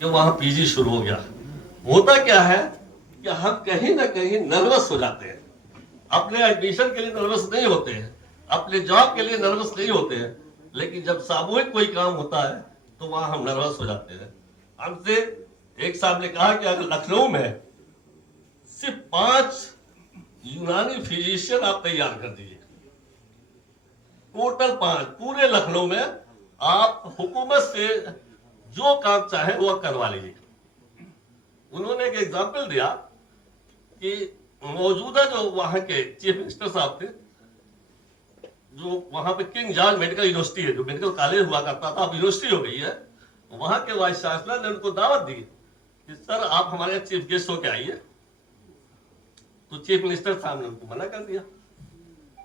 कि वहां पीजी शुरू हो गया। होता क्या है कि हम कहीं ना कहीं नर्वस हो जाते हैं, अपने एडमिशन के लिए नर्वस नहीं होते हैं, अपने जॉब के लिए नर्वस नहीं होते हैं, लेकिन जब सामूहिक कोई काम होता है तो वहां हम नर्वस हो जाते हैं। हमसे एक साहब ने कहा कि अगर लखनऊ में सिर्फ 5 यूनानी फिजिशियन आप तैयार कर दीजिए, टोटल 5 पूरे लखनऊ में, आप हुकूमत से जो काम चाहे वो करवा लीजिए। उन्होंने एक एग्जाम्पल दिया कि मौजूदा जो वहां के चीफ मिनिस्टर साहब थे, जो वहां पे किंग जॉर्ज मेडिकल यूनिवर्सिटी है, जो मेडिकल कॉलेज हुआ करता था, अब यूनिवर्सिटी हो गई है, वहां के वाइस चांसलर ने उनको दावत दी कि सर आप हमारे चीफ गेस्ट होके आइए। तो चीफ मिनिस्टर साहब ने उनको मना कर दिया,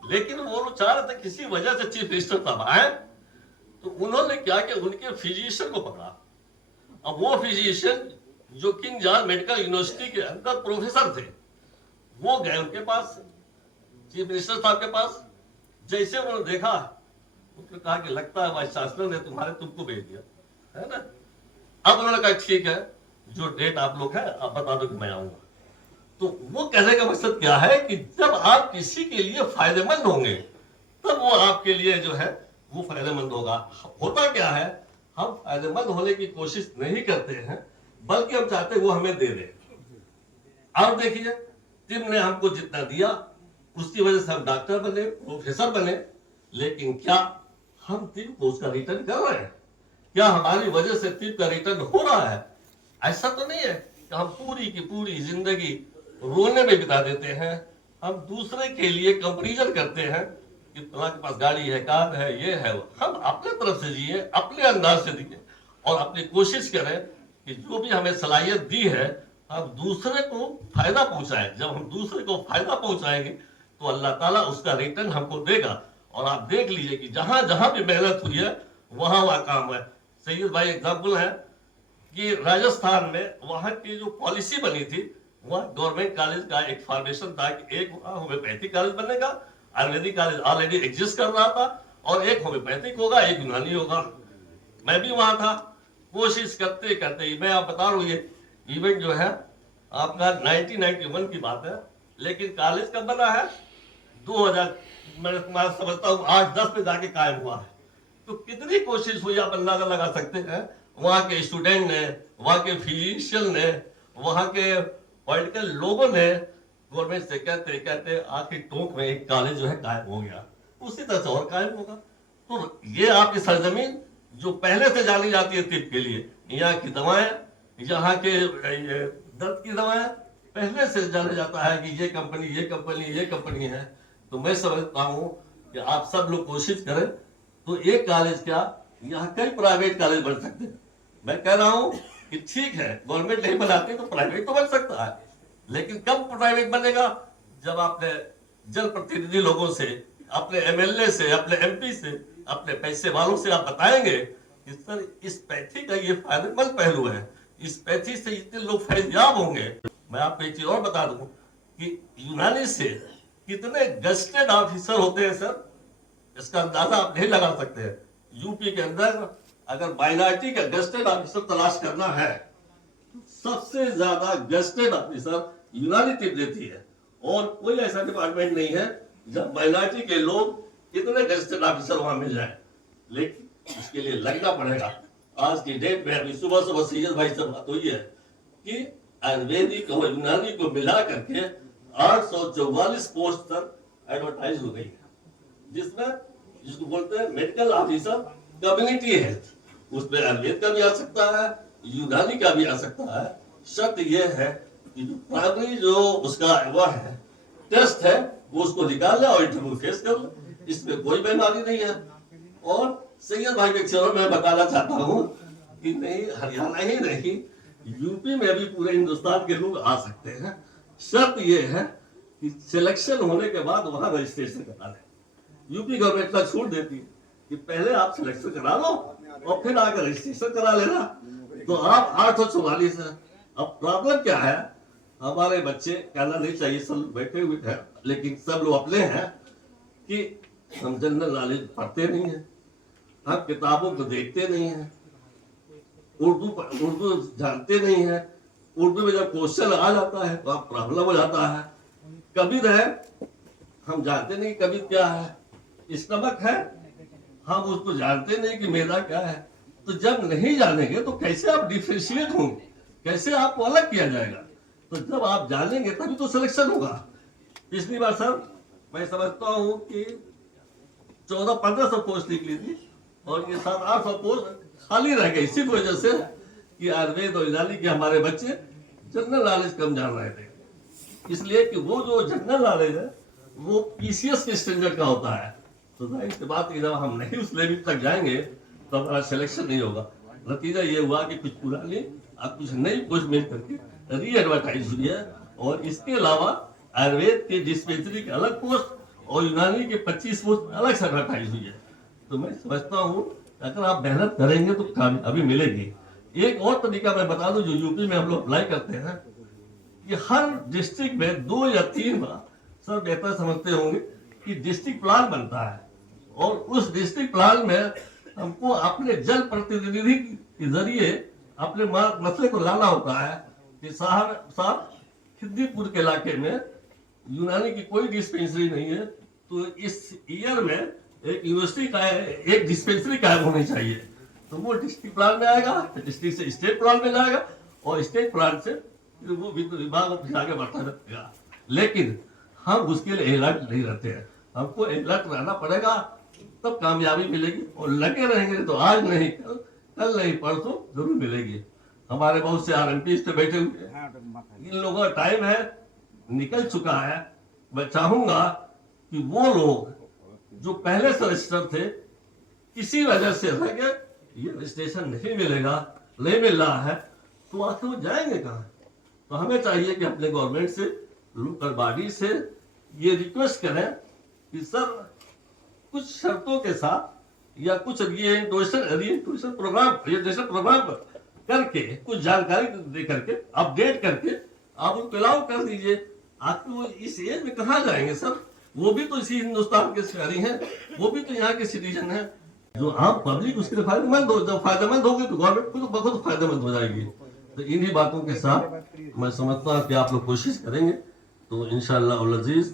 लेकिन वो लोग चाह रहे थे किसी वजह से चीफ मिनिस्टर साहब आए, तो उन्होंने क्या कि उनके फिजिशियन को पकड़ा। अब वो फिजिशियन जो किंग जॉर्ज मेडिकल यूनिवर्सिटी के अंदर प्रोफेसर थे, वो गए उनके पास, चीफ मिनिस्टर साहब के पास। जैसे उन्होंने देखा, उन्होंने कहा कि लगता है वाइस चांसलर ने तुमको भेज दिया है ना। अब उन्होंने कहा ठीक है, जो डेट आप लोग है आप बता दो कि मैं आऊंगा। तो वो कहने का मकसद क्या है कि जब आप किसी के लिए फायदेमंद होंगे तब वो आपके लिए जो है वो फायदेमंद होगा। होता क्या है, हम फायदेमंद होने की कोशिश नहीं करते हैं, बल्कि हम चाहते हैं वो हमें दे दे। और देखिए, टीम ने हमको जितना दिया उसकी वजह से हम डॉक्टर बने, प्रोफेसर बने, लेकिन क्या हम टीम को उसका रिटर्न कर रहे हैं? क्या हमारी वजह से टीम का रिटर्न हो रहा है? ऐसा तो नहीं है कि हम पूरी की पूरी जिंदगी रोने में बिता देते हैं। हम दूसरे के लिए कंपैरिजन करते हैं कि फलां के पास गाड़ी है, कार है, ये है वो। हम अपने तरफ से जिए, अपने अंदाज से जिए और अपनी कोशिश करें कि जो भी हमें सलाहियत दी है हम दूसरे को फायदा पहुंचाएं। जब हम दूसरे को फायदा पहुंचाएंगे तो अल्लाह ताला उसका रिटर्न हमको देगा। और आप देख लीजिए कि जहां जहां भी मेहनत हुई है वहां वहां काम है। सैयद भाई एग्जाम्पल है कि राजस्थान में वहां की जो पॉलिसी बनी थी, वहां गवर्नमेंट कॉलेज का एक फॉर्मेशन था कि एक होम्योपैथिक कॉलेज बनेगा, आयुर्वेदिक कॉलेज ऑलरेडी एग्जिस्ट कर रहा था, और एक होम्योपैथिक होगा, एक यूनानी होगा। मैं भी वहां था, कोशिश करते करते मैं आप बता रहा हूँ, ये इवेंट जो है आपका 1991 की बात है, लेकिन कॉलेज कब बना है? 2000, मैं समझता हूँ 8-10 में जाके कायम हुआ है। तो कितनी कोशिश हुई आप अंदाजा लगा सकते हैं। वहां के स्टूडेंट ने, वहां के फिजिशियन ने, वहां के पॉलिटिकल लोगों ने गवर्नमेंट से कहते कहते आखिर टोंक में एक कॉलेज जो है कायम हो गया, उसी तरह से और कायम होगा। तो ये आपकी सरजमीन जो पहले से जानी जाती है तिब के लिए, यहाँ की दवाएं, यहाँ के दर्द की दवाएं पहले से जाना जाता है कि ये कंपनी ये कंपनी ये कंपनी है। तो मैं समझता हूँ कि आप सब लोग कोशिश करें तो एक कॉलेज क्या, यहाँ कई प्राइवेट कॉलेज बन सकते हैं। मैं कह रहा हूँ कि ठीक है गवर्नमेंट नहीं बनाती तो प्राइवेट तो बन सकता है, लेकिन कब प्राइवेट बनेगा? जब आपने जनप्रतिनिधि लोगों से, अपने एमएलए से, अपने एमपी से, अपने पैसे वालों से आप बताएंगे कि सर इस पैथी का ये फायदेमंद पहलू है, इस पैथी से इतने लोग फैजयाब होंगे। मैं आपको एक चीज और बता दूं कि यूनानी से कितने गस्टेड ऑफिसर होते हैं सर, इसका अंदाजा आप नहीं लगा सकते हैं। यूपी के अंदर अगर माइनॉरिटी का गस्टेड ऑफिसर तलाश करना है, सबसे ज्यादा गस्टेड ऑफिसर यूनानी टीम देती है, और कोई ऐसा डिपार्टमेंट नहीं है जब माइनॉरिटी के लोग इतने गस्टेड ऑफिसर वहां मिल जाए। लेकिन इसके लिए लगना पड़ेगा। आज की डेट में अभी सुबह सुबह सैयद भाई से बात हुई है कि आयुर्वेदिक और यूनानी को मिला करके 844 पोस्ट तक एडवर्टाइज हो गई है, जिसमें जिसको बोलते हैं मेडिकल ऑफिसर कम्युनिटी हेल्थ, उसमें आयुर्वेद का भी आ सकता है, यूनानी का भी आ सकता है। शर्त यह है कि जो प्राइमरी जो उसका वह है टेस्ट है वो उसको निकाल ले और इंटरव्यू फेस कर ले, इसमें कोई बीमारी नहीं है। और सैयद भाई के चलो मैं बताना चाहता हूँ कि नहीं हरियाणा ही नहीं, यूपी में भी पूरे हिंदुस्तान के लोग आ सकते हैं। शर्त यह है कि सिलेक्शन होने के बाद वहां रजिस्ट्रेशन करा लें। यूपी गवर्नमेंट का छूट देती है कि पहले आप सिलेक्शन करा लो और फिर आकर रजिस्ट्रेशन करा लेना, तो आप 844 है। अब प्रॉब्लम क्या है, हमारे बच्चे कहना नहीं चाहिए सब बैठे हुए हैं, लेकिन सब लोग अपने हैं कि हम जनरल नॉलेज पढ़ते नहीं है, हम किताबों को देखते नहीं है। उर्दू जानते नहीं है, उर्दू में जब क्वेश्चन आ जाता है तो आप प्रॉब्लम हो जाता है। कबीर है, हम जानते नहीं कबीर क्या है। स्टमक है, हम उसको जानते नहीं कि मैदा क्या है। तो जब नहीं जानेंगे तो कैसे आप डिफरेंशिएट होंगे, कैसे आपको अलग किया जाएगा? तो जब आप जानेंगे तभी तो सिलेक्शन होगा। पिछली बार सर मैं समझता हूँ कि 1400-1500 पोस्ट निकली थी और ये 700-800 पोस्ट खाली रह गई, सिर्फ वजह से कि आयुर्वेद और यूनानी के हमारे बच्चे जनरल नॉलेज कम जान रहे थे। इसलिए कि वो जो जनरल नॉलेज है वो पीसीएस के स्टैंडर्ड का होता है। तो जाहिर सी बात है जब हम नहीं उस लेवल तक जाएंगे तो हमारा सिलेक्शन नहीं होगा। नतीजा ये हुआ कि कुछ पुरानी और कुछ नई पोस्ट मिल करके री एडवर्टाइज हुई है। और इसके अलावा आयुर्वेद के डिस्पेंसरी के अलग पोस्ट और यूनानी के 25 पोस्ट अलग से एडवर्टाइज हुई है। तो मैं समझता हूँ अगर आप मेहनत करेंगे तो कामयाबी मिलेगी। एक और तरीका मैं बता दूं जो यूपी में हम लोग अप्लाई करते हैं, कि हर डिस्ट्रिक्ट में 2 या 3 बार, सर बेहतर समझते होंगे, कि डिस्ट्रिक्ट प्लान बनता है और उस डिस्ट्रिक्ट प्लान में हमको अपने जन प्रतिनिधि के जरिए अपने मसले को लाना होता है कि साहब खिद्दीपुर के इलाके में यूनानी की कोई डिस्पेंसरी नहीं है, तो इस ईयर में एक यूनिवर्सिटी का एक डिस्पेंसरी कायम होनी चाहिए। तो वो डिस्ट्रिक्ट प्लान में आएगा, डिस्ट्रिक्ट से स्टेट प्लान में जाएगा और स्टेट प्लान से वो वित्त विभाग आगे बढ़ता रहेगा। लेकिन हम उसके लिए अलर्ट नहीं रहते हैं, हमको अलर्ट रहना पड़ेगा, तब कामयाबी मिलेगी। और लगे रहेंगे तो आज नहीं कल नहीं परसों जरूर मिलेगी। हमारे बहुत से आरएमपी पे बैठे हुए हैं, इन लोगों का टाइम है निकल चुका है। मैं चाहूंगा कि वो लोग जो पहले से रजिस्टर थे किसी वजह से रह गए, ये रजिस्ट्रेशन नहीं मिलेगा, नहीं मिल रहा है, तो आखिर वो जाएंगे कहाँ? तो हमें चाहिए कि अपने गवर्नमेंट से, लोकल बॉडी से ये रिक्वेस्ट करें कि सर कुछ शर्तों के साथ या कुछ रिएंट्रेशन प्रोग्राम करके कुछ जानकारी दे करके अपडेट करके आप उनको अलाउ कर दीजिए। आखिर वो इस एज में कहाँ जाएंगे सर? वो भी तो इसी हिंदुस्तान के शहरी हैं, वो भी तो यहाँ के सिटीजन हैं। जो आम पब्लिक उसके लिए फायदेमंद हो, जब फायदेमंद होगी तो गवर्नमेंट को तो बहुत फायदेमंद हो जाएगी। तो इन्हीं बातों के साथ मैं समझता हूँ कि आप लोग कोशिश करेंगे तो इंशाअल्लाह उल अजीज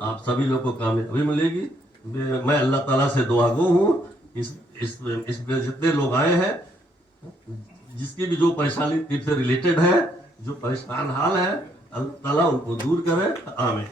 आप सभी लोग को कामयाबी मिलेगी। मैं अल्लाह ताला से दुआगो हूँ, इसमें जितने लोग आए हैं, जिसकी भी जो परेशानी से रिलेटेड है, जो परेशान हाल है, अल्लाह ताला उनको दूर करे। आमीन।